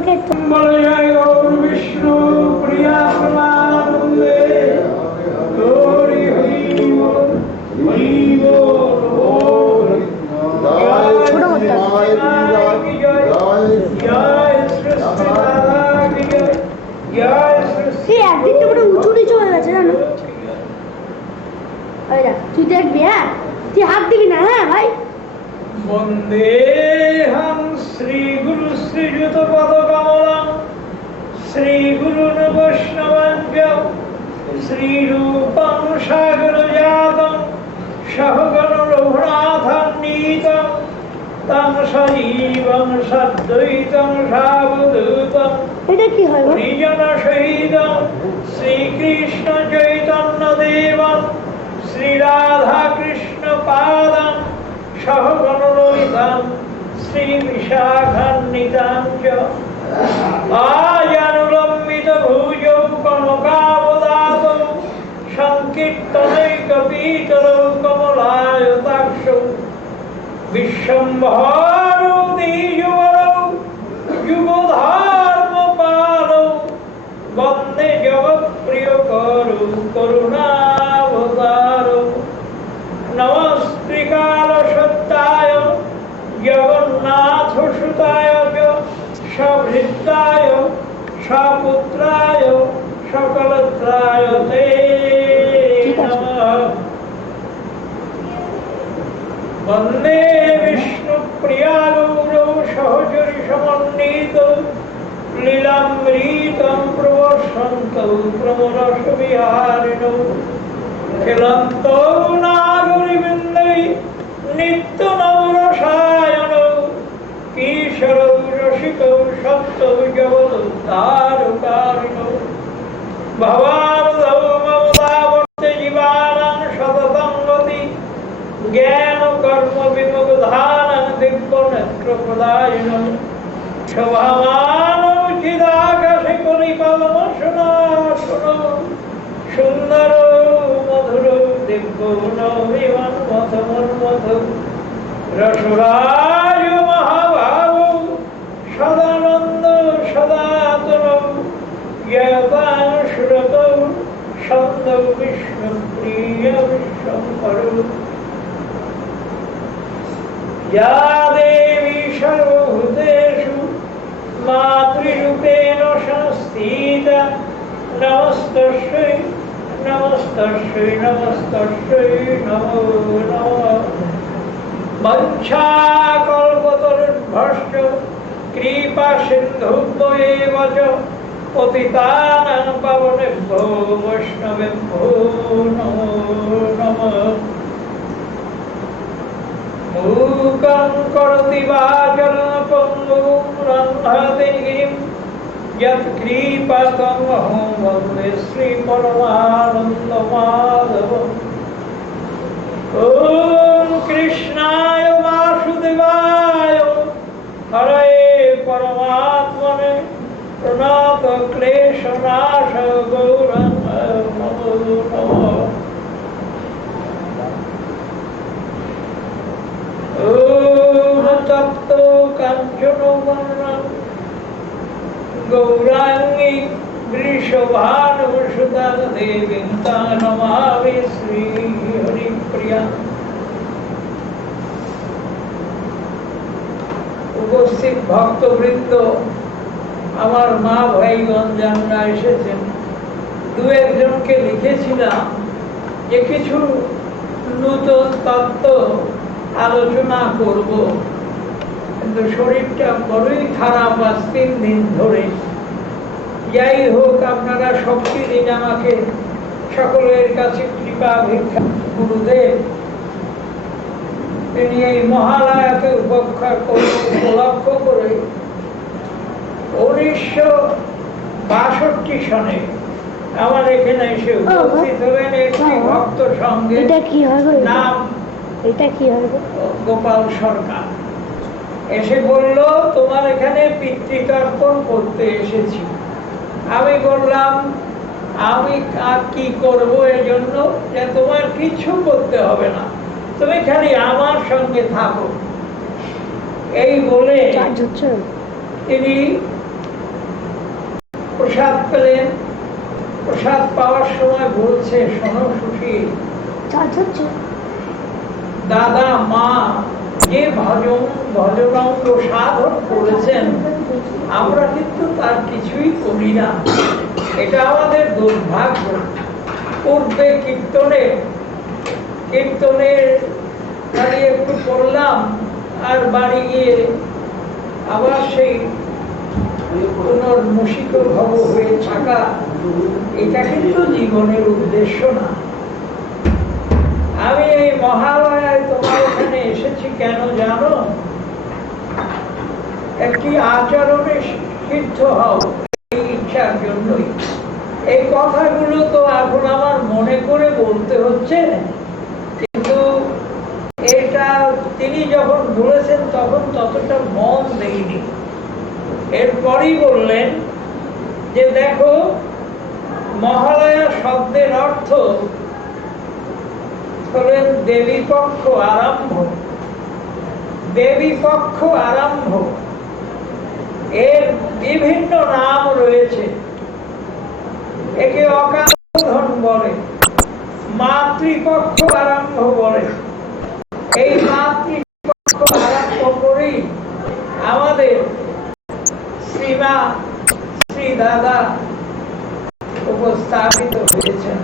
ওকে বলে জয় গৌর বিষ্ণু প্রিয়া প্রেমানন্দে হরি হরি বল হরি বল ছোট করতে হবে। একদিন তো পুরো উঁচু নিচু হয়ে গেছে জানো। তুই দেখবি, হ্যাঁ তুই হাত দিবি না, হ্যাঁ ভাই। বন্দেহং শ্রী গুরু শ্রীযুত পদকমলং শ্রী গুরু বৈষ্ণবঞ্চ শ্রী রূপং সাগর জাতং সহগণ রঘুনাথান্বিতং তং সজীবং সদ্বৈতং সাবধূতং এটা কি হয় হরিজন সহিতং শ্রীকৃষ্ণ চৈতন্য দেবং শ্রী রাধা কৃষ্ণ পাদং সহগণ রহিতং শ্রী বিশাখান্বিতং চ আজানুলম্বিত ভুজৌ কনকাবদাতৌ সংকীর্তনৈকপীতরৌ কমলায়তাক্ষৌ বিশ্বম্ভরৌ দ্বিজুবরৌ যুবধর্মপালৌ বন্দে জগৎপ্রিয়করৌ করুণাবতারৌ নমস্ত্রিকাল সত্যায় জগন্নাথ সুতায় সভৃত্তায় সপুত্রায় সকলত্রায় তে নমঃ বন্দে বিষ্ণুপ্রিয়া গৌরৌ সহচরি সমন্বিত লীলামৃতং প্রবর্ষন্তৌ প্রমরস বিহারিণৌ খেলন্তৌ নাগরিবৃন্दै নিত্য নবরসায়নৌ কিশোরৌ রসিকৌ সপ্তৌ জগদুদ্ধারকারিণৌ ভবাবধৌ মমতাবর্তে জীবানাং সততং গতি জ্ঞান কর্ম বিমুগ্ধানাং দিব্যনেত্রপ্রদায়িনৌ শোভামানৌ চিদাকাশে কলিকলমশনাশনৌ সুন্দর মধুর দিব্য নবীমান মথমন্মথ রসরাজ মহাভাব সদানন্দ সদাতন জ্ঞাতাং সুরত ছন্দ বিষ্ণুপ্রিয় বিশ্বম্ভর या देवी सर्वभूतेषु मातृरूपेण संस्थिता नमस्तस्यै नमस्तस्यै नमस्तस्यै नमो नमः वञ्चाकल्पतरुभ्यश्च कृपासिन्धुभ्येव च पतितानां पावनेभ्यो वैष्णवेभ्यो नमो नमः मूकं करोति वाचालं पङ्गुं लङ्घयते गिरिं यत्कृपातमहं वन्दे श्रीपरमानन्दमाधवम् ॐ कृष्णाय वासुदेवाय हरे परमात्मने प्रणतक्लेशनाश गौराङ्गाय नमो नमः तप्तो काञ्चनवर्णं गौराङ्गी वृषभानुसुता देवीं तां नमामि श्रीहरिप्रिया। উপস্থিত ভক্তবৃন্দ, আমার মা ভাইগণ যারা এসেছেন, দু একজনকে লিখেছিলাম যে কিছু নূতন তত্ত্ব আলোচনা করব, কিন্তু শরীরটা বড়ই খারাপ আজ 3 দিন ধরে। যাই হোক, আপনারা শক্তি দিন আমাকে, সকলের কাছে কৃপা ভিক্ষা। গুরুদেব তিনি এই মহালয়াকে উপলক্ষ করে 1962 সনে আমার এখানে এসে উপস্থিত হলেন একটি ভক্ত সঙ্গে। নাম এটা কি হবে? গোপাল সরকার এসে বলল, তোমার এখানে পিতৃতর্পণ করতে এসেছি। আমি বললাম, আমি কি করব এই জন্য যে তোমার কিছু করতে হবে না, তুমি খালি আমার সঙ্গে থাকো। এই বলে তিনি প্রসাদ পেলেন। প্রসাদ পাওয়ার সময় বলছে, শোনো সুশীল, দাদা মা যে ভজনঙ্গ সাধন করেছেন, আমরা কিন্তু তার কিছুই করি না। এটা আমাদের দুর্ভাগ্য। পূর্বে কীর্তনের বাড়ি একটু পড়লাম, আর বাড়ি গিয়ে আবার সেই পুনর্মূষিত ভব হয়ে থাকা, এটা কিন্তু জীবনের উদ্দেশ্য না। আমি এই মহালয়ায় তোমার এখানে এসেছি কেন জানো? একটি আচরণে সিদ্ধ হও, এই ইচ্ছার জন্যই। এই কথাগুলো তো এখন আমার মনে করে বলতে হচ্ছে, কিন্তু এটা তিনি যখন বলেছেন তখন ততটা মন দেয়নি। এরপরই বললেন যে দেখো, মহালয়া শব্দের অর্থ হলেন দেবী পক্ষ আরম্ভ। দেবী পক্ষ আরম্ভ এর বিভিন্ন নাম রয়েছে। একে অকালবোধন বলে, মাতৃপক্ষ আরম্ভ বলে। এই মাতৃপক্ষ আরম্ভ করেই আমাদের শ্রীমা শ্রী দাদা উপস্থাপিত হয়েছেন।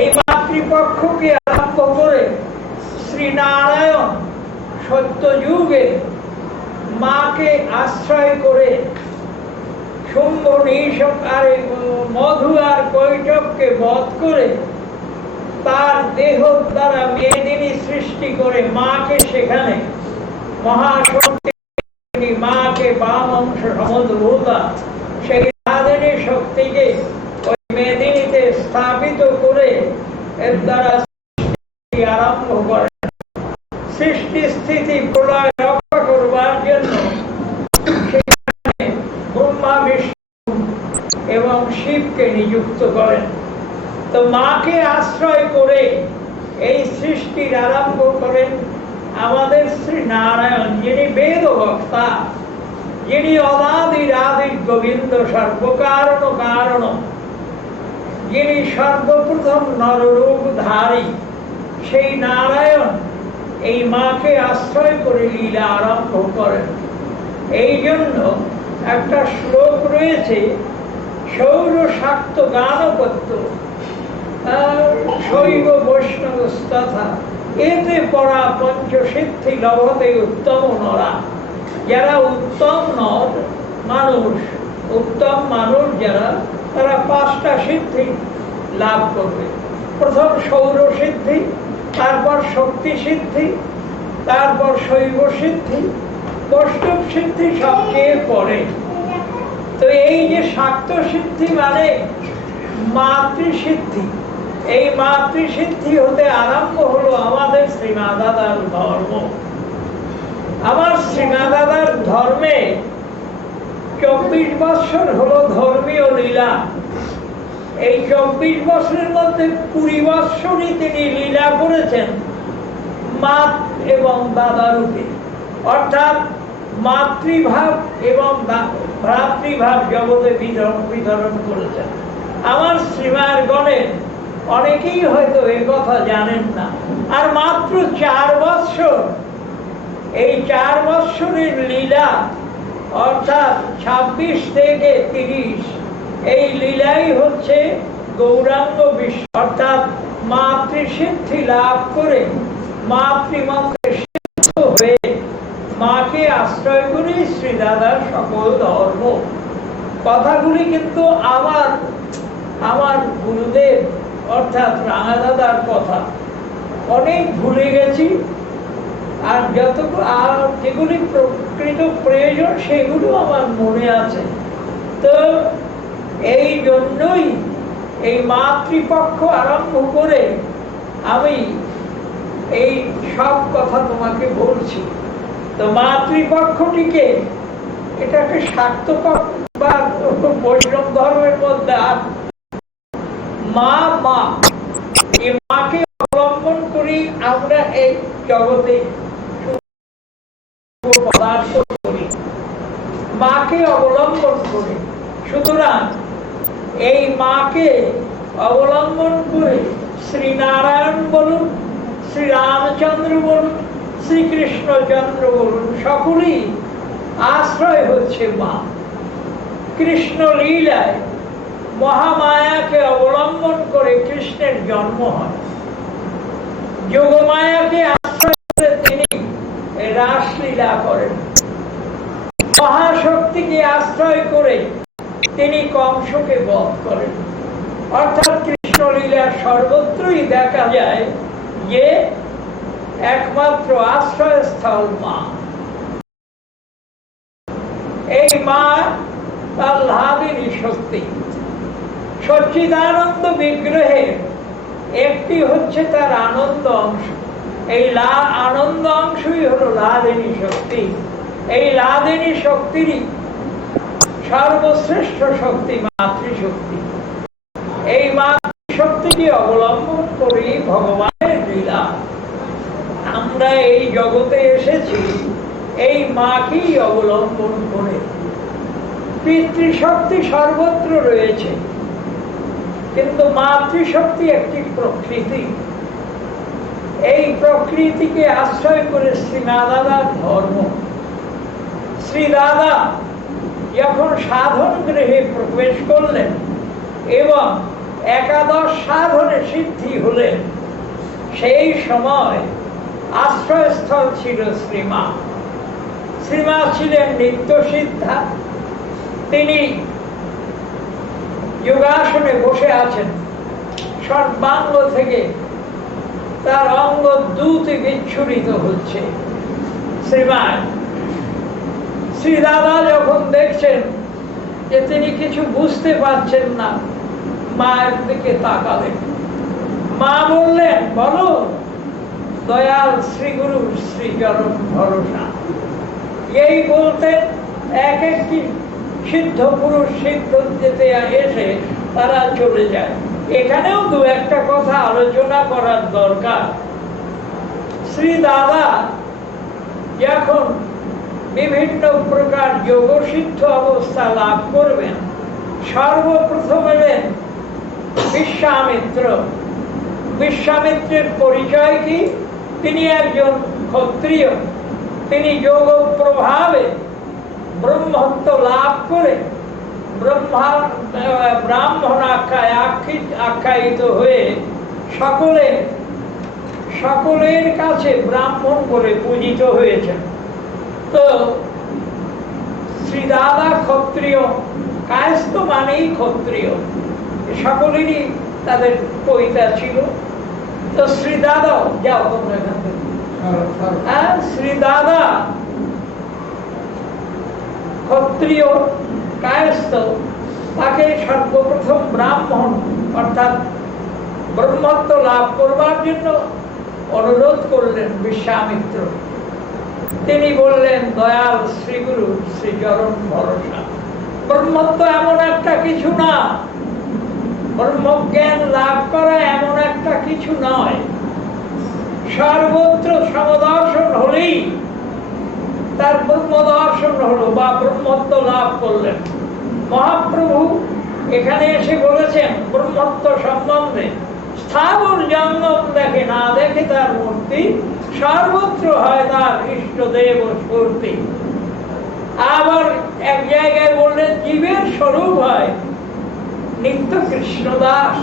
এই মাতৃপক্ষকে আরম্ভ করে শ্রীনারায়ণ সত্যযুগে মাকে আশ্রয় করে শুম্ভ মধু আর কৈটবকে বধ করে তার দেহ দ্বারা মেদিনী সৃষ্টি করে মাকে সেখানে মহাশক্তি, মাকে বাম অংশ সমুদ্রভূতা, সেই সাধনী শক্তিকে ওই মেদিনীতে স্থাপিত করে এর দ্বারা সৃষ্টি আরম্ভ করে। সৃষ্টি স্থিতি প্রলয় রক্ষা করবার জন্য সেখানে ব্রহ্মা বিষ্ণু এবং শিবকে নিযুক্ত করেন। তো মাকে আশ্রয় করে এই সৃষ্টির আরম্ভ করেন আমাদের শ্রী নারায়ণ, যিনি বেদ বক্তা, যিনি অনাদির আদি গোবিন্দ, সর্বকারণ কারণ, যিনি সর্বপ্রথম নররূপধারী, সেই নারায়ণ এই মাকে আশ্রয় করে লীলা আরম্ভ করেন। এই জন্য একটা শ্লোক রয়েছে, সৌর শাক্ত গানপত্য শৈব বৈষ্ণবস্তথা এতে পড়া পঞ্চসিদ্ধি লভতে উত্তম নরা। যারা উত্তম নর মানুষ, উত্তম মানুষ যারা, তারা পাঁচটা সিদ্ধি লাভ করবে। প্রথম সৌর সিদ্ধি, তারপর শক্তি সিদ্ধি, তারপর শৈব সিদ্ধি, বৈষ্ণব সিদ্ধি সবচেয়ে পরে। তো এই যে শাক্ত সিদ্ধি মানে মাতৃসিদ্ধি, এই মাতৃসিদ্ধি হতে আরম্ভ হলো আমাদের শ্রীমা দাদার ধর্ম। আমার শ্রীমা দাদার ধর্মে 24 বৎসর হলো ধর্মীয় লীলা। এই 24 বছরের মধ্যে 20 বৎসরই তিনি লীলা করেছেন মা এবং দাদা রূপে, অর্থাৎ মাতৃভাব এবং ভ্রাতৃভাব জগতে বিতরণ করেছেন। আমার শ্রীমার গণের অনেকেই হয়তো এ কথা জানেন না। আর মাত্র 4 বৎসর, এই 4 বৎসরের লীলা, অর্থাৎ 26 থেকে 30, এই লীলাই হচ্ছে গৌরাঙ্গ বিশ্ব, অর্থাৎ মাতৃসিদ্ধি লাভ করে মাতৃমন্ত্রে সিদ্ধ হয়ে মাকে আশ্রয় করে শ্রী দাদার সকল ধর্ম। কথাগুলি কিন্তু আমার গুরুদেব অর্থাৎ রাঙা দাদার কথা অনেক ভুলে গেছি, আর যেগুলি প্রকৃত প্রয়োজন সেগুলো আমার মনে আছে। তো এই জন্যই এই মাতৃপক্ষ আরম্ভ করে আমি এই সব কথা তোমাকে বলছি। তো মাতৃপক্ষটিকে, এটাকে শাক্ত পক্ষ বা বৈষ্ণব ধর্মের মধ্যে আর মা এই মাকে অবলম্বন করি আমরা এই জগতে পদার্থ করি, মাকে অবলম্বন করে সুতরাং এই মাকে অবলম্বন করে শ্রীনারায়ণ বলুন, শ্রীরামচন্দ্র বলুন, শ্রীকৃষ্ণচন্দ্র বলুন, সকলেই আশ্রয় হচ্ছে মা। কৃষ্ণ লীলায় মহামায়াকে অবলম্বন করে কৃষ্ণের জন্ম হয়। যোগমায়াকে আশ্রয় করে তিনি রাসলীলা করেন। মহাশক্তিকে আশ্রয় করে তিনি কংসকে বধ করেন। অর্থাৎ কৃষ্ণ লীলার সর্বত্রই দেখা যায় যে একমাত্র আশ্রয়স্থল মা। এই মা আহ্লাদিনী শক্তি। সচ্চিদানন্দ বিগ্রহের একটি হচ্ছে তার আনন্দ অংশ। এই আনন্দ অংশই হলো লাদিনী শক্তি। এই লাদিনী শক্তিরই সর্বশ্রেষ্ঠ শক্তি মাতৃশক্তি। এই মাতৃশক্তিকে অবলম্বন করেই ভগবানের লীলা। আমরা এই জগতে এসেছি এই মাকেই অবলম্বন করে। পিতৃশক্তি সর্বত্র রয়েছে, কিন্তু মাতৃশক্তি একটি প্রকৃতি। এই প্রকৃতিকে আশ্রয় করে শ্রীনাদাদার ধর্ম। শ্রীদাদা যখন সাধন গৃহে প্রবেশ করলেন এবং একাদশ সাধনে সিদ্ধি হলেন, সেই সময় আশ্রয়স্থল ছিল শ্রীমা। শ্রীমা ছিলেন নিত্য সিদ্ধা। তিনি যোগাসনে বসে আছেন। সর্বাঙ্গ থেকে তার অঙ্গ দুটি বিচ্ছুরিত হচ্ছে। শ্রীদাদা যখন দেখছেন যে তিনি কিছু বুঝতে পারছেন না, মায়ের দিকে তাকালেন। মা বললেন, বলো দয়াল শ্রীগুরু শ্রীচরণ ভরসা। এই বলতেন এক একটি সিদ্ধ পুরুষ সিদ্ধ যেতে এসে তারা চলে যায়। এখানেও দু একটা কথা আলোচনা করার দরকার। শ্রী দাদা যখন বিভিন্ন প্রকার যোগ সিদ্ধ অবস্থা লাভ করবেন, সর্বপ্রথম এলেন বিশ্বামিত্র। বিশ্বামিত্রের পরিচয় কি? তিনি একজন ক্ষত্রিয়। তিনি যোগ প্রভাবে ব্রহ্মত্ব লাভ করে ব্রাহ্মণ আখ্যায়িত হয়ে সকলের কাছে ব্রাহ্মণ বলে পূজিত হয়েছেন। তো শ্রীদাদা ক্ষত্রিয়, কায়স্থ মানেই ক্ষত্রিয়, সকলেরই তাদের পৈতা ছিল। তো শ্রীদাদা, যাও তোমরা এখান থেকে, শ্রীদাদা ক্ষত্রিয় কায়স্থ, তাকে সর্বপ্রথম ব্রাহ্মণ অর্থাৎ ব্রহ্মত্ব লাভ করবার জন্য অনুরোধ করলেন বিশ্বামিত্র। তিনি বললেন, দয়াল শ্রীগুরু শ্রীচরণ ভরসা। ব্রহ্মত্ব এমন একটা কিছু না, ব্রহ্মজ্ঞান লাভ করা এমন একটা কিছু নয়। সর্বত্র সমদর্শন হলেই তার ব্রহ্মদর্শন হলো বা ব্রহ্মত্ব লাভ করলেন। মহাপ্রভু এখানে এসে বলেছেন ব্রহ্মত্ব সম্বন্ধে, স্থাবর জঙ্গম দেখে না দেখে তার মূর্তি, সর্বত্র হয় তার ইষ্টদেব স্ফূর্তি। আবার এক জায়গায় বললেন জীবের স্বরূপ হয় নিত্য কৃষ্ণ দাস।